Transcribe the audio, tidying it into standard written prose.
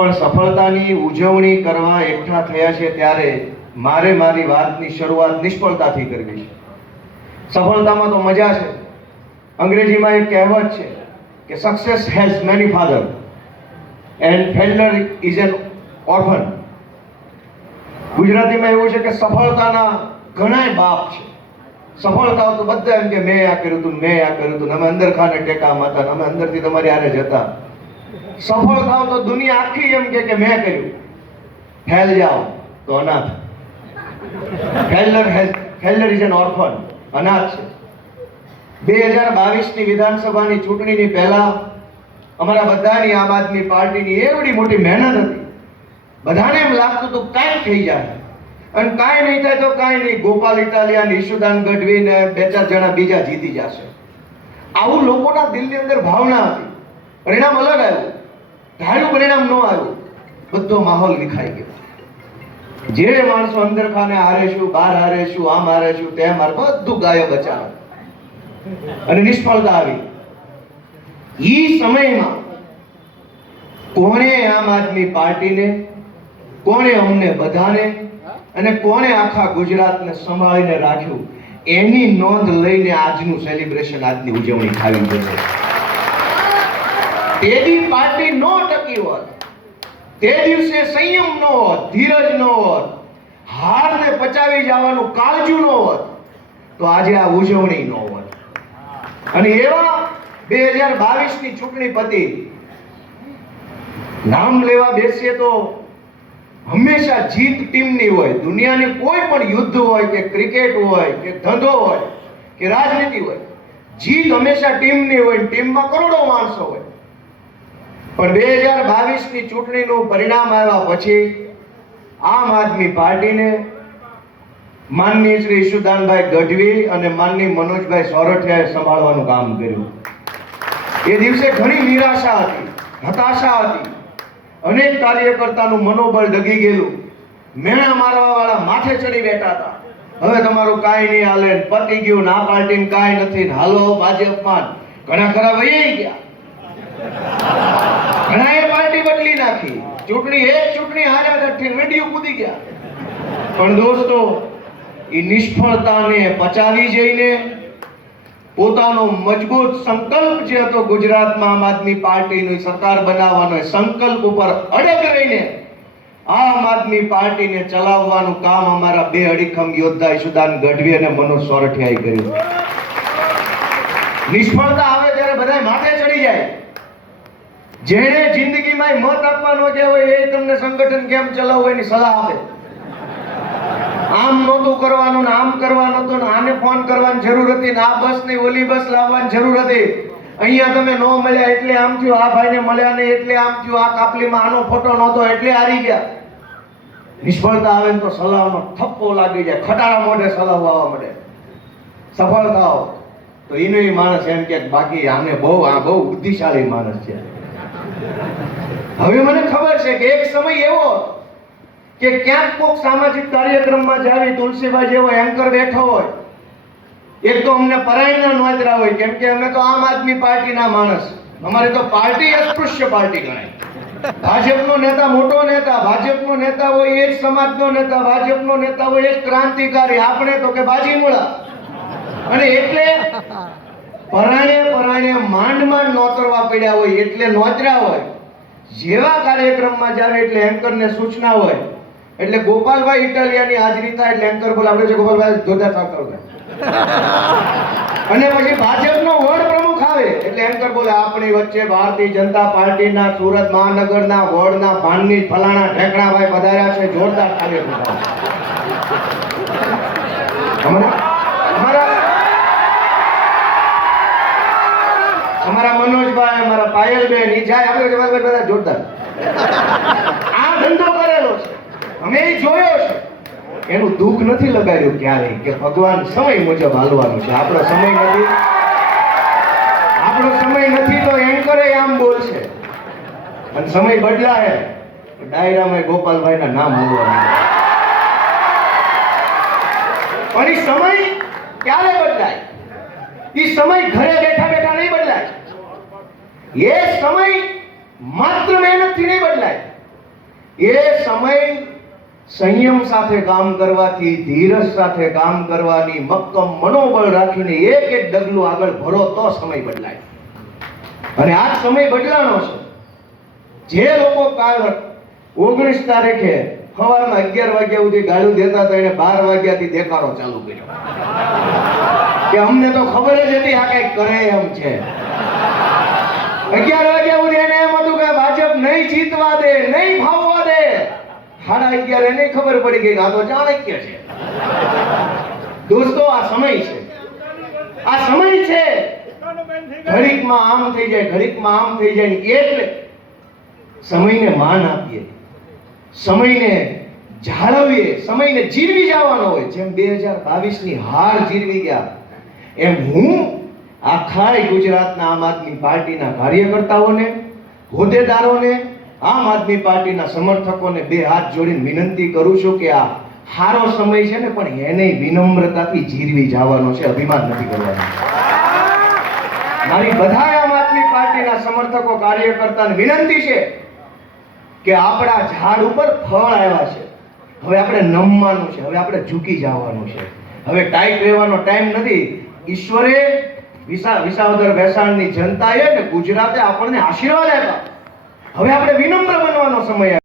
પણ સફળતાની ઉજવણી કરવા એકઠા થયા છે ત્યારે મારે મારી વાતની શરૂઆત નિષ્ફળતાથી કરવી છે. સફળતામાં તો મજા છે. અંગ્રેજીમાં એક કહેવત છે કે success has many father and failure is an orphan. ગુજરાતીમાં એવું છે કે સફળતાના ઘણાય બાપ છે. સફળતા તો બધા એમ કે મેં આ કર્યું હતું, મેં આ કર્યું હતું, અમે અંદર ખાને ટેકા માતા, અમે અંદરથી તમારી હારે જતા. સફળ થાવ તો દુનિયા આખી એમ કે મેં કર્યું. ફેલ જાઓ તો અનાથ. ફેલ્યુર ઇઝ એન ઓર્ફન, અનાથ છે. 2022ની વિધાનસભાની ચૂંટણીની પહેલા અમારા બધાની આમ આદમી પાર્ટીની એવડી મોટી મહેનત હતી. બધાને એમ લાગતું હતું કાંઈ થઈ જાય, અને કાંઈ નહીં થાય તો કાંઈ નહીં, ગોપાલ ઇટાલિયા, ઈશુદાન ગઢવી ને 2-4 જણા બીજા જીતી જશે. આવું લોકોના દિલની અંદર ભાવના હતી. પરિણામ અલગ આવ્યું, ધાર્યું પરિણામ ન આવ્યું. બધો માહોલ વિખાઈ ગયો. જે માણસો અંદર ખાને હારેશું, બહાર હારેશું, આમ હારેશું, તેમ હારે, બધું ગાયો બચાવે અને નિષ્ફળતા આવી. ઈ સમયમાં કોણે આમ આદમી પાર્ટીને, કોણે અમને બધાને અને કોણે આખા ગુજરાતને સંભાળીને રાખ્યું, એની નોંધ લઈને આજનું સેલિબ્રેશન, આજની ઉજવણી થવી જોઈએ. તેદી પાર્ટી નો ટકી હોત, તે દિવસે સંયમ નો હોત, ધીરજ નો હોત, હારને પચાવી જવાનું કાળજું નો હોત, તો આજે આ ઉજવણી નો હોત. અને એવા 2022ની ચૂંટણી પતિ, નામ લેવા બેસીએ તો હંમેશા જીત ટીમની હોય. દુનિયાની કોઈ પણ યુદ્ધ હોય કે ક્રિકેટ હોય કે ધંધો હોય કે રાજનીતિ હોય, જીત હંમેશા ટીમની હોય. ટીમમાં કરોડો માણસો હોય. પણ 2022ની ચૂંટણીનું પરિણામ આવ્યા પછી આમ આદમી પાર્ટીને માનનીય શ્રી ઈશુદાનભાઈ ગઢવી અને માનનીય મનોજભાઈ સોરઠિયાએ સંભાળવાનું કામ કર્યું. એ દિવસે ઘણી નિરાશા હતી, હતાશા હતી. અનેક કાર્યકર્તાનું મનોબળ ડગી ગયેલું. મેણા મારવા વાળા માથે ચડી બેઠા હતા. હવે તમારું કાંઈ નહીં હાલે, પતી ગયું, ના પાર્ટીને કાંઈ નથી, હાલો ભાજપમાં. ઘણા ખરા વહી ગયા, ઘણાએ પાર્ટી બદલી નાખી. એક ચૂંટણી હાર્યા તો વીડિયો કૂદી ગયા. પણ દોસ્તો, એ નિષ્ફળતાને પચાવી જઈને પોતાનો મજબૂત સંકલ્પ જે હતો ગુજરાતમાં આમ આદમી પાર્ટીની સરકાર બનાવવાનો, સંકલ્પ ઉપર અડગ રહીને આમ આદમી પાર્ટીને ચલાવવાનું કામ અમારા બે અડીખમ યોદ્ધા ઈશુદાન ગઢવી અને મનોજ સોરઠિયાએ કર્યું. નિષ્ફળતા આવે ત્યારે બધા માથે ચડી જાય. જેણે જિંદગીમાં મત આપવાનો જે હોય એ તમને સંગઠન કેમ ચલાવવું એની સલાહ આપે. આમ નહોતું કરવાનું ને આમ કરવાનું હતું ને આને ફોન કરવાની જરૂર હતી ને આ બસ ની ઓલી બસ લાવવાની જરૂર હતી. અહીંયા તમે ન મળ્યા એટલે આમ થયું, આ ભાઈને મળ્યા નહીં એટલે આમ થયું, આ કાપલીમાં આનો ફોટો નહોતો એટલે હારી ગયા. નિષ્ફળતા આવે ને તો સલાહનો થપ્પો લાગી જાય, ખટારા મોઢે સલાહ આવવા મળે. સફળ થાવ તો એનો માણસ એમ કે બાકી આને બહુ બુદ્ધિશાળી માણસ છે. હવે મને ખબર છે કે એક સમય એવો કે ક્યાંક કોઈક સામાજિક કાર્યક્રમમાં જાવી તુલસીભાઈ જેવો એન્કર બેઠો હોય, એક તો અમને પરાયણના નોતરા હોય, કેમ કે અમે તો આમ આદમી પાર્ટીના માણસ. અમારી તો પાર્ટી અસ્પૃશ્ય પાર્ટી ગણાય. ભાજપનો નેતા મોટો નેતા, ભાજપનો નેતા હોય એ જ સમાજનો નેતા, ભાજપનો નેતા હોય એ જ ક્રાંતિકારી. આપણે તો કે બાજીમુળા. અને એટલે પરાણે માંડ નોતરવા પડ્યા હોય, એટલે નોતરા હોય. જેવા કાર્યક્રમમાં જાવે એટલે એન્કરને સૂચના હોય. એટલે ગોપાલભાઈ ઇટાલિયાની હાજરી થાય એટલે એન્કર બોલે, આપણે છે ગોપાલભાઈ જોરદાર કામ કરો. અને પછી ભાજપનો વોર્ડ પ્રમુખ આવે એટલે એન્કર બોલે, આપણી વચ્ચે ભારતીય જનતા પાર્ટીના સુરત મહાનગરના વોર્ડના ભાનની ફલાણા ઠેકણાભાઈ પધાર્યા છે, જોરદાર કાર્યક્રમ. અમારા મનોજભાઈ, અમારા પાયલબેન ઈ જાય, આપણે બધા જોરદાર. આ ધંધો કરેલો છે, અમે એ જોયો છે. એનું દુઃખ નથી લગાડ્યું ક્યારેય કે ભગવાન સમય મુજબ હાલવાનું છે. આપણો સમય નથી તો એન્કરે આમ બોલશે. અને સમય બદલાય ડાયરામાં ગોપાલભાઈના નામ બોલવાનું. પણ એ સમય ક્યારે બદલાય? એ સમય ઘરે બેઠા બેઠા નહીં બદલાય. એ સમય માત્ર મહેનતથી નહીં બદલાય. એ સમય સંયમ સાથે કામ કરવાથી, ધીરજ સાથે કામ કરવાની, મક્કમ મનોબળ રાખીને એક એક ડગલું આગળ ભરો તો સમય બદલાય. અને આ સમય બદલાનો છે. જે લોકો કાલ 19 તારીખે સવારના 11 વાગ્યા સુધી ગાળું દેતા હતા, એને 12 વાગ્યાથી દેખાડો ચાલુ કર્યો કે અમને તો ખબર જ હતી આ કઈક કરે એમ છે. 11 વાગ્યા સુધી એને એમ હતું કે ભાજપ નહીં જીતવા દે, નહીં ફાવવા દે. 11:30 એને ખબર પડી ગઈ કે આ તો ચાણક્ય છે. દોસ્તો, આ સમય છે, આ સમય છે. ઘડીકમાં આમ થઈ જાય, ઘડીકમાં આમ થઈ જાય. એટલે સમયને માન આપીએ, સમયને જાળવીએ, સમયને જીરવી જવાનો હોય. જેમ 2022ની હાર જીરવી ગયા, એમ હું આખા ગુજરાતના આમ આદમી પાર્ટીના કાર્યકર્તાઓને, હોદ્દેદારોને, આમ આદમી પાર્ટીના સમર્થકોને બે હાથ જોડીને વિનંતી કરું છું કે આ સારો સમય છે ને, પણ એને વિનમ્રતાથી જીરવી જવાનો છે, અભિમાન નથી કરવાનો. મારી બધા આમ આદમી પાર્ટીના સમર્થકો, કાર્યકર્તાને વિનંતી છે કે આપણા ઝાડ ઉપર ફળ આવ્યા છે. હવે આપણે નમવાનું છે, હવે આપણે ઝૂકી જવાનું છે. હવે ટાઈટ રહેવાનો ટાઈમ નથી. ઈશ્વરે, વિસાવદર ભેસાણની જનતાએ ને ગુજરાતે આપણને આશીર્વાદ આપ્યા. હવે આપણે વિનમ્ર બનવાનો સમય